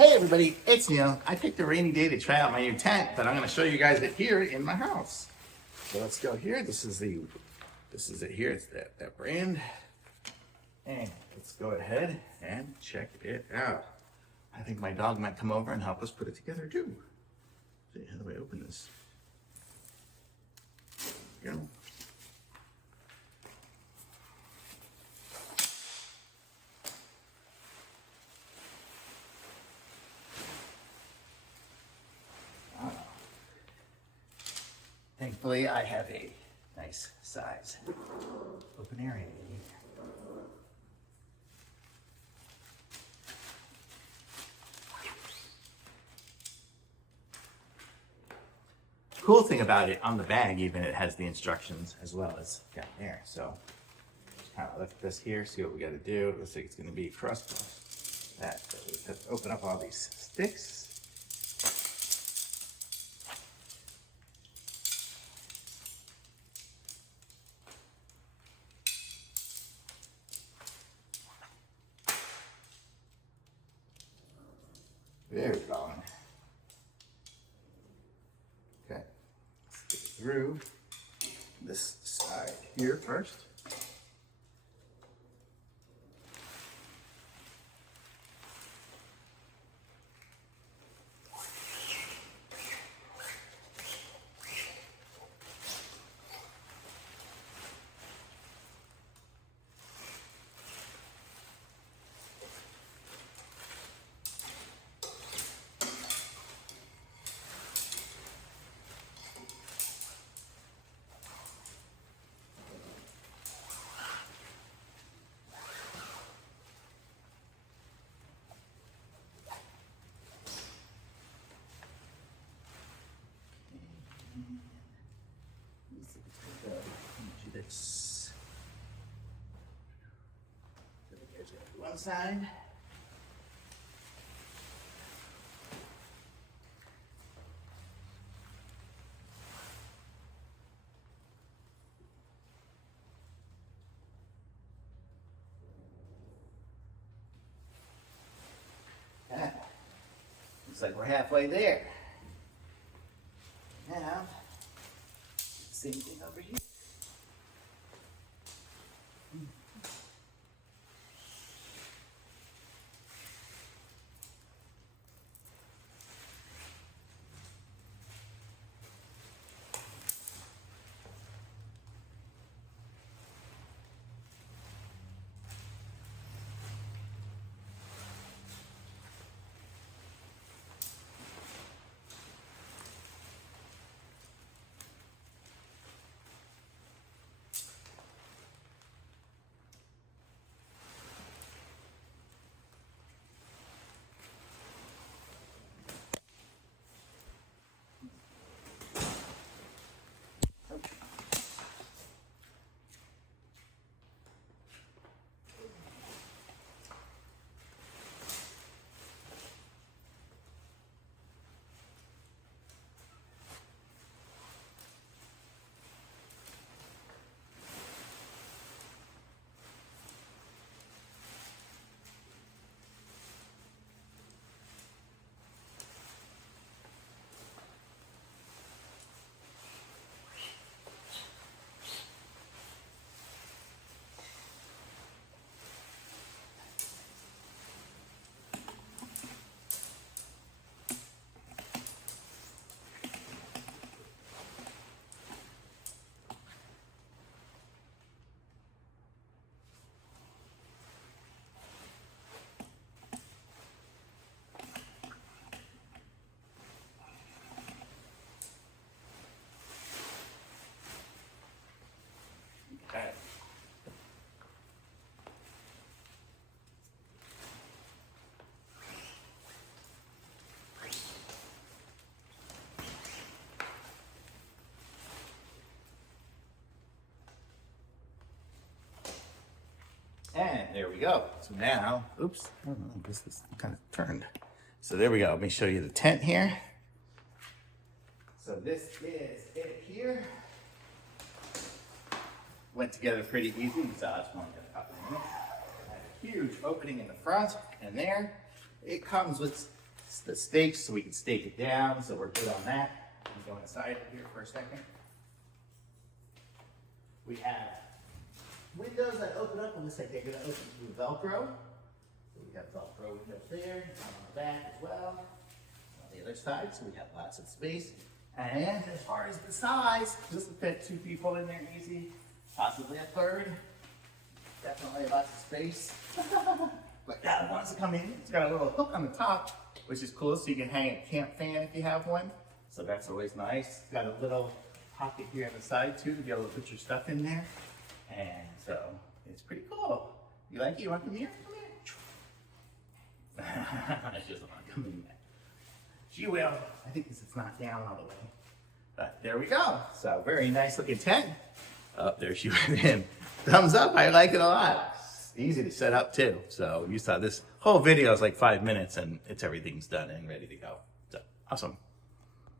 Hey everybody, it's Neil. I picked a rainy day to try out my new tent, but I'm going to show you guys it here in my house. So let's go here. This is it here. It's that brand. And let's go ahead and check it out. I think my dog might come over and help us put it together too. See, how do I open this? There we go. Thankfully, I have a nice size open area in here. Cool thing about it, on the bag even, it has the instructions as well as down there. So just kind of lift this here, see what we got to do. It looks like it's going to be across that. So we just have to open up all these sticks. There we go. Okay, let's get through this side here first. This. One side. Yeah. Looks like we're halfway there. Now, same thing over here. Okay. And there we go. So now, oops, I don't know, I guess this kind of turned. So there we go. Let me show you the tent here. So this is it here. Went together pretty easy. You saw it's only got a couple minutes. Huge opening in the front, and there it comes with the stakes so we can stake it down. So we're good on that. Let me go inside here for a second. We have windows that open up. It looks like they're going to open through Velcro. So we have Velcro windows there, on the back as well. On the other side, so we have lots of space. And as far as the size, this will fit 2 people in there easy, possibly a third. Definitely lots of space. But yeah, it wants to come in. It's got a little hook on the top, which is cool, so you can hang a camp fan if you have one. So that's always nice. It's got a little pocket here on the side too to be able to put your stuff in there. And so it's pretty cool. You like it? You want to come here? Come here. She doesn't want to come in there. She will. I think this is not down all the way. But there we go. So very nice looking tent. Oh, there she went in. Thumbs up. I like it a lot. It's easy to set up too. So you saw this whole video is like 5 minutes and everything's done and ready to go. So awesome.